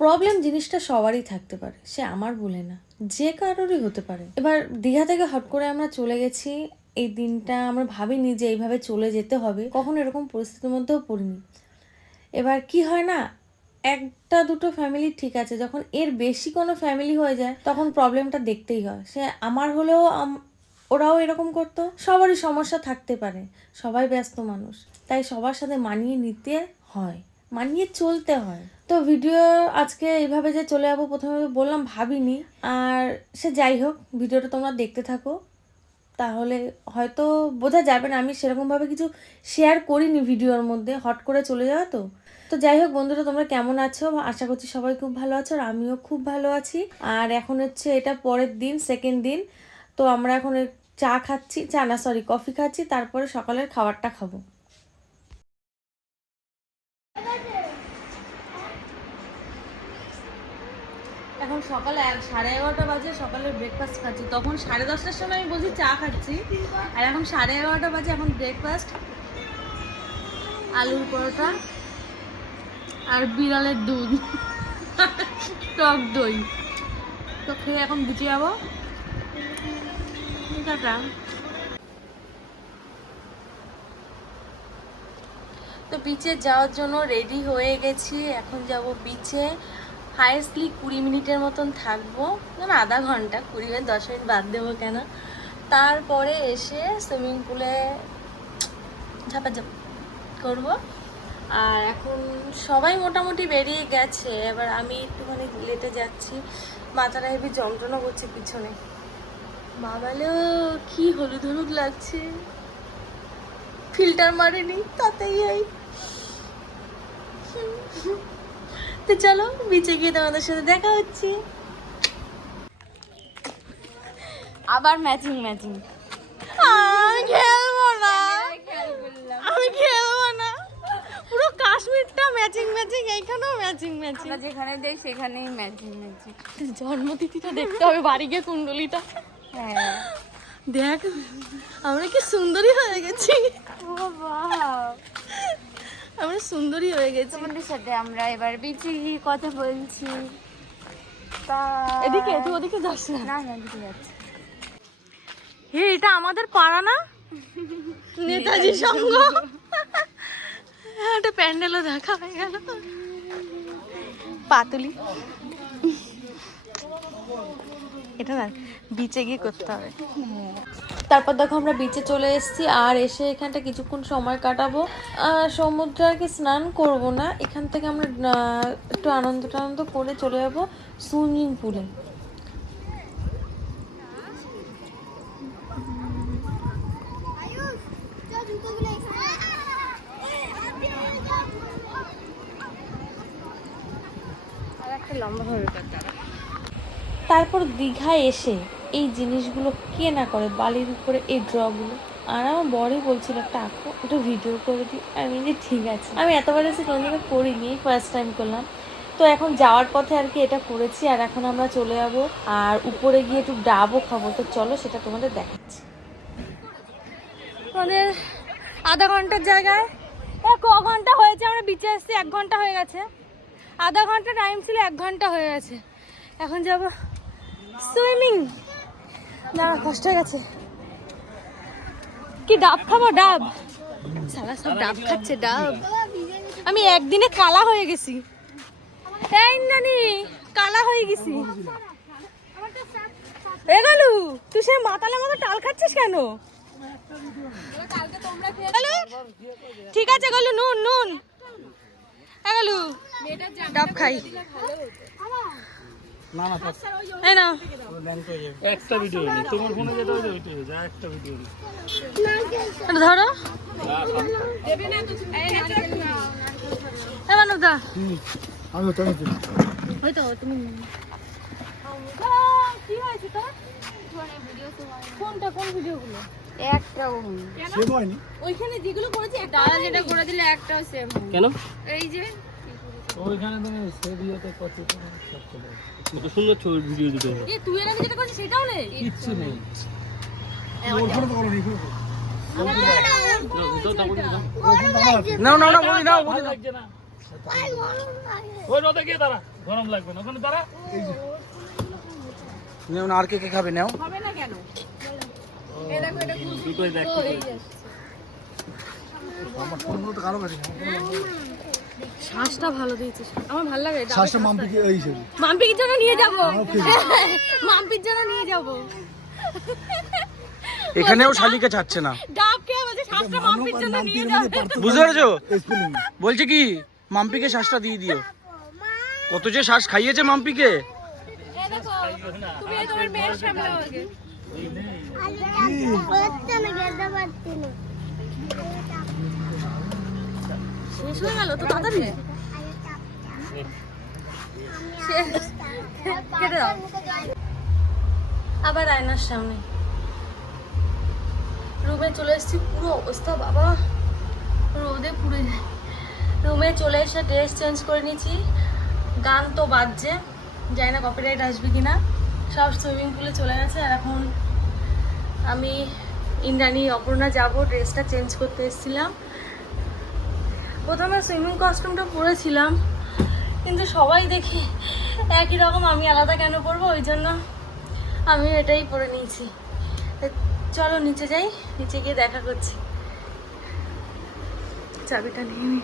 Problem জিনিসটা সবারই থাকতে পারে, সে আমার বলে না, যে কারোরই হতে পারে। এবার দীঘা থেকে হট করে আমরা চলে গেছি, এই দিনটা আমরা ভাবিনি যে এইভাবে চলে যেতে হবে, কখনো এরকম পরিস্থিতির মধ্যেও পড়িনি। এবার কি হয় না, একটা দুটো ফ্যামিলি ঠিক আছে, যখন এর বেশি কোনো ফ্যামিলি হয়ে যায়, তখন প্রবলেমটা দেখতেই হয়। সে আমার হলেও ওরাও এরকম করতো, সবারই সমস্যা থাকতে পারে, সবাই ব্যস্ত মানুষ, তাই সবার সাথে মানিয়ে নিতে হয়, মানিয়ে চলতে হয়। তো ভিডিও আজকে এইভাবে যে চলে যাব, প্রথমে বললাম ভাবিনি। আর সে যাই হোক, ভিডিওটা তোমরা দেখতে থাকো। তাহলে হয়তো বোঝা যাবে না, আমি সেরকমভাবে কিছু শেয়ার করিনি ভিডিওর মধ্যে, হট করে চলে যাওয়া তো। তো যাই হোক, বন্ধুরা, তোমরা কেমন আছো? আশা করছি সবাই খুব ভালো আছো আর আমিও খুব ভালো আছি। আর এখন হচ্ছে এটা পরের দিন সেকেন্ড দিন। তো আমরা এখন চা খাচ্ছি, চা না সরি কফি খাচ্ছি, তারপরে সকালের খাবারটা খাব। এখন সকালে সাড়ে এগারোটা বাজে সকালে ব্রেকফাস্ট খাচ্ছি। তখন সাড়ে দশটার সময় আমি বসে চা খাচ্ছি। আর এখন সাড়ে এগারোটা বাজে, এখন ব্রেকফাস্ট আলুর পরোটা আর বিড়ালের দুধ, টক দই। তো খেয়ে এখন বিচে যাব। তো বিচে যাওয়ার জন্য রেডি হয়ে গেছি। এখন যাব বিচে হায়েস্টলি কুড়ি মিনিটের মতন থাকব। মানে আধা ঘণ্টা, কুড়ি মিনিট, দশ মিনিট বাদ দেবো কেন? তারপরে এসে সুইমিং পুলে ঝাপাঝাপ করব। আর এখন সবাই মোটামুটি বেরিয়ে গেছে। এবার আমি একটুখানি লেটে যাচ্ছি। মাথাটা হেবি যন্ত্রণা করছে পিছনে। বাবালো কি হলুদ হলুদ লাগছে? ফিল্টার মারেনি, তাতেই এই তো চলো বিচে গিয়ে তোমাদের সাথে দেখা হচ্ছে। আবার ম্যাচিং ম্যাচিং আমি খেলব না। আমি খেলব না। পুরো কাশ্মীরটা ম্যাচিং ম্যাচিং এইখানেও ম্যাচিং ম্যাচিং যেখানে যাই সেখানেই ম্যাচিং ম্যাচিং জন্মতিথিটা দেখতে হবে বাড়ি গিয়ে কুণ্ডলিটা। হ্যাঁ। দেখ আমরা কি সুন্দরী হয়ে গেছি। আমরা সুন্দরী হয়ে গেছি। তোমাদের সাথে আমরা এবার বিচে কথা বলছি। তা এদিকে তুই ওদিকে যাস না। না না দিকে যাচ্ছে। হে এটা আমাদের পাড়া না? নেতাজি সঙ্গ। একটা প্যান্ডেলও দেখা হয়ে গেল। পাতুলি। এটা না বিচে গিয়ে করতে হবে। তারপর দেখো আমরা বিচে চলে এসেছি আর এসে এখানটা কিছুক্ষণ সময় কাটাবো। সমুদ্রে আর কি স্নান করব না এখান থেকে আমরা একটু আনন্দ টানন্দ করে চলে যাব সুইমিং পুলে। লম্বা হবে তারপর দীঘায় এসে এই জিনিসগুলো কে না করে বালির উপরে এই ড্রগুলো? আর আমার বড়ই বলছিল একটা আঁকো একটু ভিডিও করে দিই আমি যে ঠিক আছে। আমি এতবার এসে কোনোদিনও করিনি ফার্স্ট টাইম করলাম। তো এখন যাওয়ার পথে আর কি এটা করেছি, আর এখন আমরা চলে যাব। আর উপরে গিয়ে একটু ডাবও খাব। তো চলো সেটা তোমাদের দেখাচ্ছি। আমাদের আধা ঘণ্টার জায়গায়। ক ঘণ্টা হয়েছে? আমরা বিচে এসেছি, এক ঘণ্টা হয়ে গেছে। আধা ঘণ্টা টাইম ছিল, এক ঘণ্টা হয়ে গেছে। এখন যাব সুইমিং না কষ্ট হয়ে গেছে। কি ডাব খাব, ডাব? সালা, সব ডাব খাচ্ছে, ডাব। আমি একদিনে কালা হয়ে গেছি। এই নানি, কালা হয়ে গেছি। এ গেলু, তুই সে মাতালের মতো টাল খাচ্ছিস কেন? ঠিক আছে গেলু, নুন নুন। গেলু, ডাব খাই। না না। এই নাও। একটা ভিডিও নেই। তোমার ফোনে যেটা হয়েছে ওইটাই হয়েছে। আর একটা ভিডিও নেই। এটা ধরো। এ মানব দা আমি তো ওই তো তুমি কি হয়েছে তোর কোনটা কোন ভিডিওগুলো? একটাও সেম হয়নি ওইখানে যেগুলো করেছি দাদা যেটা করে দিলে একটাও সেম কেন? এই যে ওইখানে তুমি সে ভিডিওতে কত কত সুন্দর ছবি ভিডিও দিতে এ তুই আর আমি যেটা করেছি সেটাও নেই কিচ্ছু নেই। না না না বলি না বলি না। ওই রোদে গিয়ে দাঁড়া গরম লাগবে না। ওখানে দাঁড়া। যেমন আর কে কে খাবে নাও। দুটোই দেখ। আমার ফোনগুলো তো কারও কাছে শ্বাসটা ভালো দিয়েছে। আমার ভালো লাগে শ্বাসটা মাম্পিকে এই হিসেবে মাম্পির জন্য নিয়ে যাব। মাম্পির জন্য নিয়ে যাব। এখানেও শালিকে ছাড়ছে না। ডাব কে বলছে শ্বাসটা মাম্পির জন্য নিয়ে যাবে। বুঝতে পেরেছ? বলছে কি মাম্পিকে শ্বাসটা দিয়ে দিও। কত যে শ্বাস খাইয়েছে মাম্পিকে। এই তুমি তোমার মেয়ের সামনে আগে শেষ হয়ে গেল তো, তাড়াতাড়ি। আবার আয়নার সামনে। রুমে চলে এসেছি পুরো অবস্থা, বাবা। রোদে পুড়ে যায়। রুমে চলে এসে ড্রেস চেঞ্জ করে নিয়েছি। গান তো বাজছে, জানি না কপিরাইট আসবে কি না সব সুইমিং পুলে চলে গেছে, আর এখন আমি ইন্দ্রাণী, অপর্ণা যাব ড্রেসটা চেঞ্জ করতে এসেছিলাম। প্রথমে সুইমিং কস্টিউমটা পরেছিলাম, কিন্তু সবাই দেখি একই রকম আমি আলাদা কেন পরবো? ওই জন্য আমি এটাই পরে নিয়েছি। চলো নিচে যাই, নিচে গিয়ে দেখা করছি। চাবিটা নিয়ে নিই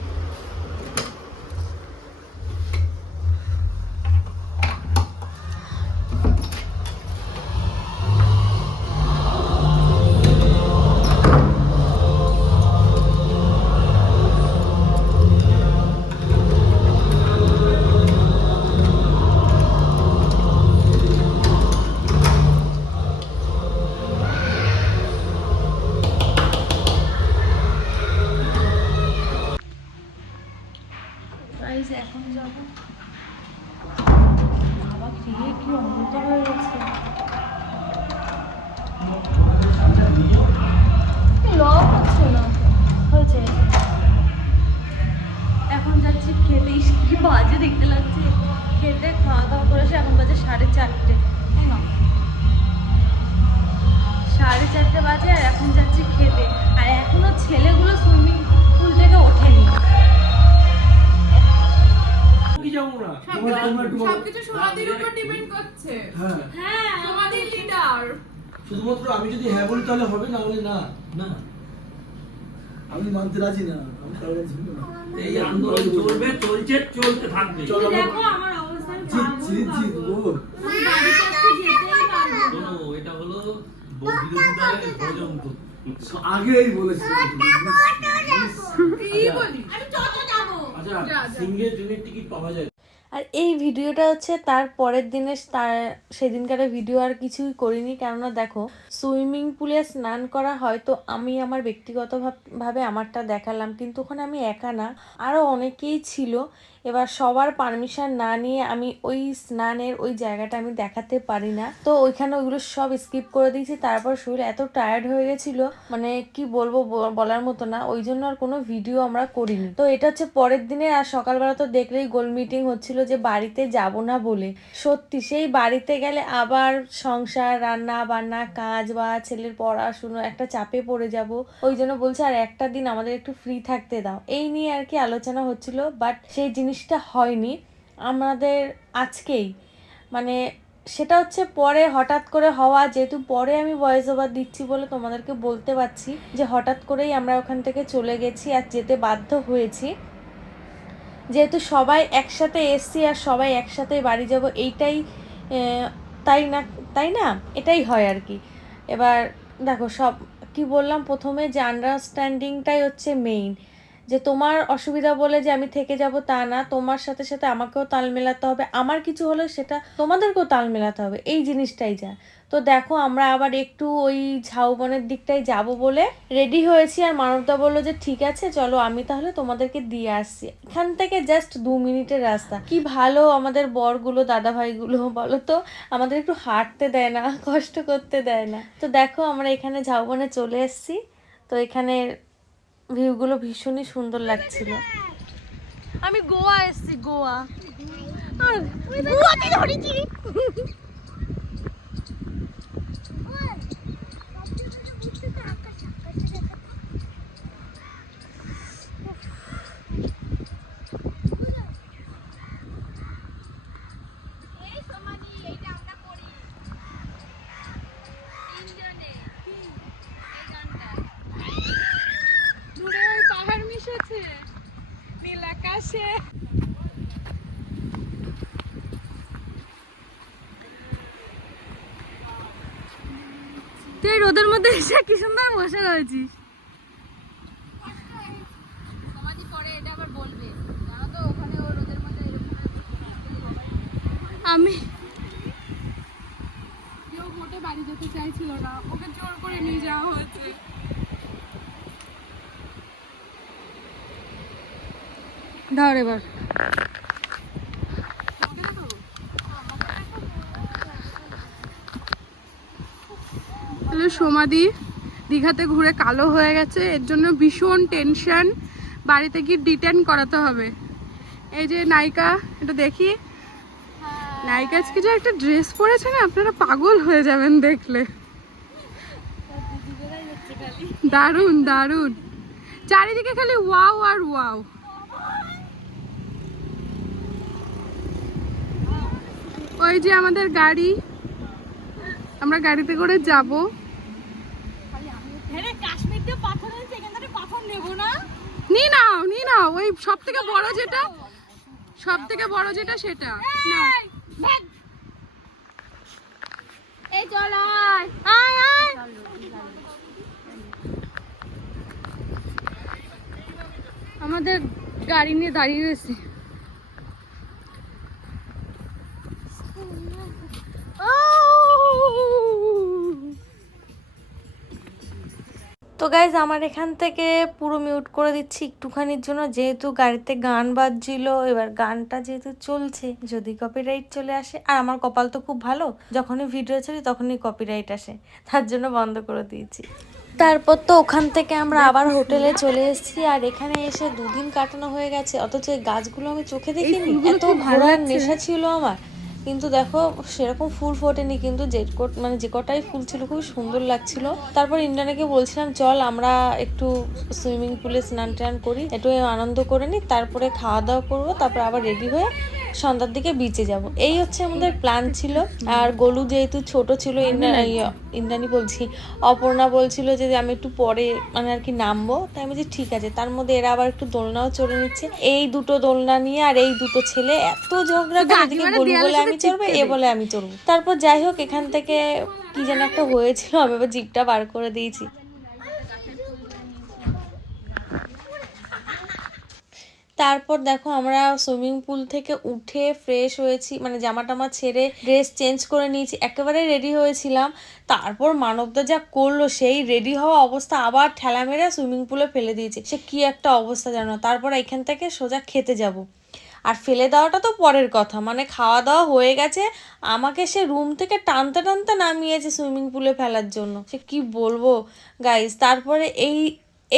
সাড়ে চারটে সাড়ে চারটে বাজে আর এখন যাচ্ছি খেতে। আর এখনও ছেলেগুলো সুইমিং পুল থেকে ওঠেনি। সবকিছু সমাধির উপর ডিপেন্ড করছে। হ্যাঁ। লিডার শুধুমাত্র আমি যদি হ্যাঁ বলি তাহলে হবে না হলে না না। আমি মানতে রাজি না। আমি কারোর কাছে শুনব না। এই আন্দোলন চলবে চলছে চলতে থাকবে। দেখো আমার জিত জিত জিত এটা হলো আগেই বলেছি আচ্ছা আর এই ভিডিওটা হচ্ছে তার পরের দিনে তার সেদিনকার ভিডিও আর কিছুই করিনি কেননা দেখো সুইমিং পুলে স্নান করা হয়তো আমি আমার ব্যক্তিগতভাবে ভাবে আমারটা দেখালাম কিন্তু ওখানে আমি একা না। আরও অনেকেই ছিল এবার সবার পারমিশন না নিয়ে আমি ওই স্নানের ওই জায়গাটা আমি দেখাতে পারি না। তো ওইখানে ওইগুলো সব স্কিপ করে দিয়েছি, তারপর শরীর এত টায়ার্ড হয়ে গেছিল মানে কি বলব বলার মতো না, ওই জন্য আর কোনো ভিডিও আমরা করিনি। তো এটা হচ্ছে পরের দিনে, আর সকালবেলা তো দেখলেই গোল মিটিং হচ্ছিল যে বাড়িতে যাব না বলে। সত্যি, সেই বাড়িতে গেলে আবার সংসার, রান্না বান্না, কাজ বা ছেলের পড়াশুনো একটা চাপে পড়ে যাব। ওই জন্য বলছে, আর একটা দিন আমাদের একটু ফ্রি থাকতে দাও। এই নিয়ে আর কি আলোচনা হচ্ছিল বাট সেই জিনিসটা হয়নি, আমাদের আজকেই। মানে সেটা হচ্ছে পরে হঠাৎ করে হওয়া, যেহেতু পরে আমি ভয়েস ওভার দিচ্ছি বলে তোমাদেরকে বলতে পারছি যে হঠাৎ করেই আমরা ওখান থেকে চলে গেছি আর যেতে বাধ্য হয়েছি। যেহেতু সবাই একসাথে এসছি আর সবাই একসাথে বাড়ি যাব, এইটাই তাই না তাই না? এটাই হয় আর কি। এবার দেখো সব, কি বললাম? প্রথমে যে আন্ডারস্ট্যান্ডিংটাই হচ্ছে মেইন যে তোমার অসুবিধা বলে যে আমি থেকে যাব তা না, তোমার সাথে সাথে আমাকেও তাল মেলাতে হবে। আমার কিছু হলে সেটা তোমাদেরকেও তাল মেলাতে হবে। এই জিনিসটাই যা। তো দেখো, আমরা আবার একটু ওই ঝাউবনের দিকটাই যাব বলে রেডি হয়েছি আর মানবদা বলল যে, ঠিক আছে, চলো আমি তাহলে তোমাদেরকে দিয়ে আসছি। এখান থেকে জাস্ট দু মিনিটের রাস্তা। কি ভালো আমাদের বরগুলো দাদা ভাইগুলো বলো তো, আমাদের একটু হাঁটতে দেয় না, কষ্ট করতে দেয় না। তো দেখো, আমরা এখানে ঝাউবনে চলে এসেছি। তো এখানে ভিউগুলো ভীষণই সুন্দর লাগছিল। আমি গোয়া এসেছি গোয়া। গোয়াতে ধরেছি। তুই রোদের মধ্যে এসে কি সুন্দর বসে রয়েছিস সমাধি পরে এটা আবার বলবে। জানো তো ওখানে ও রোদের মধ্যে আমি কেউ মোটে বাড়ি যেতে চাইছিল না। ওকে জোর করে নিয়ে যাওয়া হয়েছে। ধর এবার। সমাধি দীঘাতে ঘুরে কালো হয়ে গেছে। এর জন্য ভীষণ টেনশন বাড়িতে গিয়ে ডিটেন করাতে হবে। এই যে নায়িকা, এটা দেখি। নায়িকা আজকে যে একটা ড্রেস পরেছে না, আপনারা পাগল হয়ে যাবেন দেখলে। দারুণ দারুণ। চারিদিকে খালি ওয়াও আর ওয়াও ওই যে আমাদের গাড়ি। আমরা গাড়িতে করে যাব। নি নাও নি নাও। ওই সব থেকে বড় যেটা সব থেকে বড় যেটা সেটা। আমাদের গাড়ি নিয়ে দাঁড়িয়ে রয়েছে। গাইজ আমার এখান থেকে পুরো মিউট করে দিচ্ছি একটুখানির জন্য। যেহেতু গাড়িতে গান বাজছিল এবার গানটা যেহেতু চলছে যদি কপিরাইট চলে আসে আর আমার কপাল তো খুব ভালো যখনই ভিডিও ছাড়ি তখনই কপিরাইট আসে তার জন্য বন্ধ করে দিয়েছি। তারপর তো ওখান থেকে আমরা আবার হোটেলে চলে এসেছি আর এখানে এসে দুদিন কাটানো হয়ে গেছে অথচ এই গাছগুলো আমি চোখে দেখিনি এত ঘোরার নেশা ছিল আমার। কিন্তু দেখো, সেরকম ফুল ফোটেনি কিন্তু যে মানে যে কটাই ফুল ছিল খুব সুন্দর লাগছিল। তারপর ইন্ডিয়ানাকে বলছিলাম, চল আমরা একটু সুইমিং পুলে স্নান টান করি, একটু আনন্দ করে নিই, তারপরে খাওয়া দাওয়া করব, তারপর আবার রেডি হয়ে সন্ধ্যার দিকে বিচে যাব। এই হচ্ছে আমাদের প্ল্যান ছিল। আর গোলু যেহেতু ছোট ছিল ইন্দ্রা- ইন্দ্রাণী বলছি অপর্ণা বলছিল যে আমি একটু পরে মানে আর কি নামবো। তাই আমি বলছি ঠিক আছে। তার মধ্যে এরা আবার একটু দোলনাও চড়ে নিচ্ছে। এই দুটো দোলনা নিয়ে আর এই দুটো ছেলে এত ঝগড়া করে এদিকে গোলু বলে আমি চড়বো এ বলে আমি চড়বো। তারপর যাই হোক এখান থেকে কি যেন একটা হয়েছিল আমি এবার জিপটা বার করে দিয়েছি। তারপর দেখো আমরা সুইমিং পুল থেকে উঠে ফ্রেশ হয়েছি মানে জামা টামা ছেড়ে ড্রেস চেঞ্জ করে নিয়েছি, একেবারে রেডি হয়েছিলাম। তারপর মানবদা যা করল সেই রেডি হওয়া অবস্থা আবার ঠেলা মেরে সুইমিং পুলে ফেলে দিয়েছে। সে কি একটা অবস্থা জানো? তারপর এখান থেকে সোজা খেতে যাব। আর ফেলে দেওয়াটা তো পরের কথা মানে খাওয়া দাওয়া হয়ে গেছে, আমাকে সে রুম থেকে টানতে টানতে নামিয়েছে সুইমিং পুলে ফেলার জন্য। সে কি বলব? গাইস তারপরে এই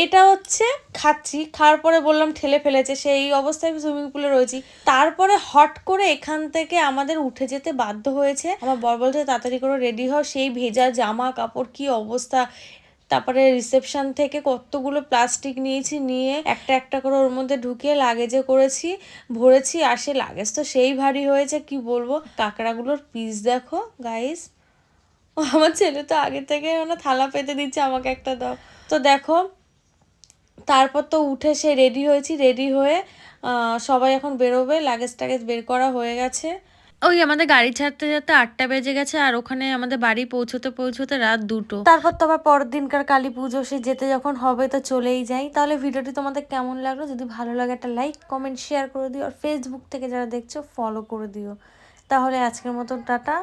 এটা হচ্ছে খাচ্ছি, খাওয়ার পরে বললাম ঠেলে ফেলেছে, সেই অবস্থায় সুইমিং পুলে রয়েছি। তারপরে হট করে এখান থেকে আমাদের উঠে যেতে বাধ্য হয়েছে। আমার বর বলতে তাড়াতাড়ি করে রেডি হও, সেই ভেজা জামা কাপড় কি অবস্থা? তারপরে রিসেপশন থেকে কতগুলো প্লাস্টিক নিয়েছি, নিয়ে একটা একটা করে ওর মধ্যে ঢুকিয়ে লাগেজে করেছি, ভরেছি, আর সে লাগেজ তো সেই ভারী হয়েছে, কি বলব? কাঁকড়াগুলোর পিস দেখো গাইস আমার ছেলে তো আগে থেকে মানে থালা পেতে দিচ্ছে আমাকে একটা দাও। তো দেখো তারপর তো উঠে সে রেডি হয়েছি রেডি হয়ে সবাই এখন বেরোবে লাগেজ টাগেজ বের করা হয়ে গেছে। ওই আমাদের গাড়ি ছাড়তে ছাড়তে আটটা বেজে গেছে আর ওখানে আমাদের বাড়ি পৌঁছতে পৌঁছতে রাত দুটো। তারপর তো আবার পরের দিনকার কালী পুজো সে যেতে যখন হবে তো চলেই যাই। তাহলে ভিডিওটি তোমাদের কেমন লাগল? যদি ভালো লাগে একটা লাইক কমেন্ট শেয়ার করে দিও। আর ফেসবুক থেকে যারা দেখছ ফলো করে দিও। তাহলে আজকের মতন টাটা।